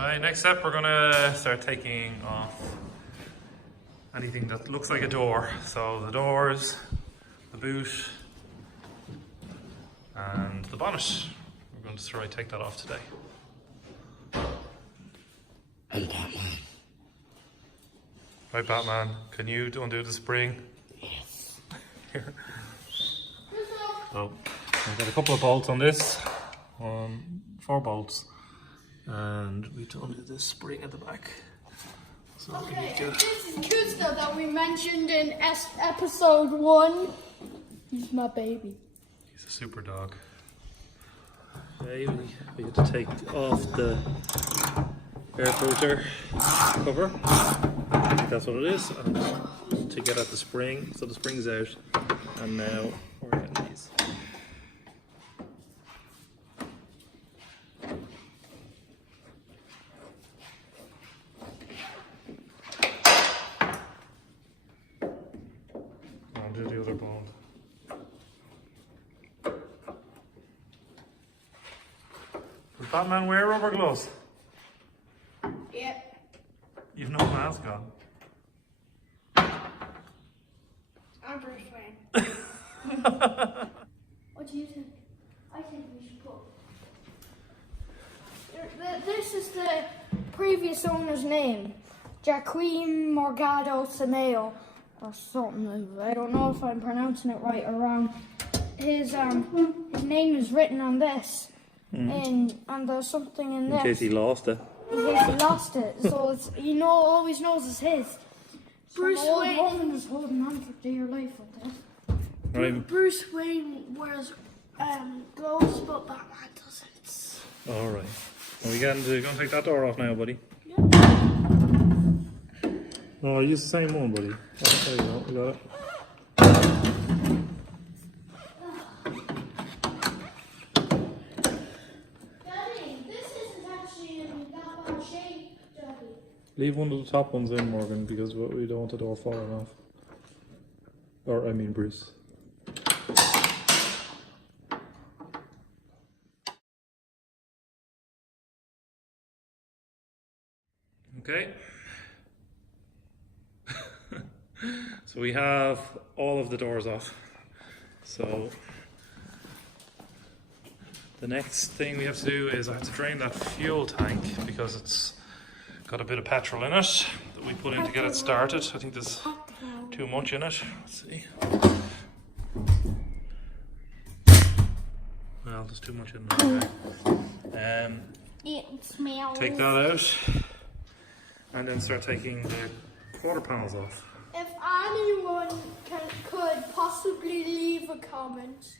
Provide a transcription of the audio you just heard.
Alright, next step we're gonna start taking off anything that looks like a door. So the doors, the boot, and the bonnet. We're going to try and take that off today. Hey, Batman. Right, Batman, can you undo the spring? Yes. Here. So, we've got a couple of bolts on this, 4 bolts, and we have to undo this spring at the back. So okay, this is good stuff that we mentioned in episode 1. He's my baby. He's a super dog. Okay, we have to take off the air filter cover. I think that's what it is. And to get at the spring, so the spring's out, and now we're getting these. I'll do the other bolt. Does Batman wear rubber gloves? Yep. You've no mask on. I'm Bruce Wayne. What do you think? I think we should put... This is the previous owner's name. Jaquim Morgado Sameo. Or something. I don't know if I'm pronouncing it right or wrong. His name is written on this. And there's something in this. In case he lost it. In case he lost it. So it's, always knows it's his. Bruce so Wayne. Woman is holding on for dear life with this. Right. Bruce Wayne wears gloves, but Batman doesn't. Alright. Are we going to take that door off now, buddy? Yeah. Oh, use the same one, buddy. Oh, there you go, we got it. Daddy, this isn't actually in that bad shape, Daddy. Leave one of the top ones in, Morgan, because we don't want the door falling off. Or, I mean, Bruce. Okay. So we have all of the doors off. So the next thing we have to do is I have to drain that fuel tank because it's got a bit of petrol in it that we put in to get it started. I think there's too much in it. Let's see. Well, there's too much in there. It smells. Take that out and then start taking the quarter panels off. If anyone could possibly leave a comment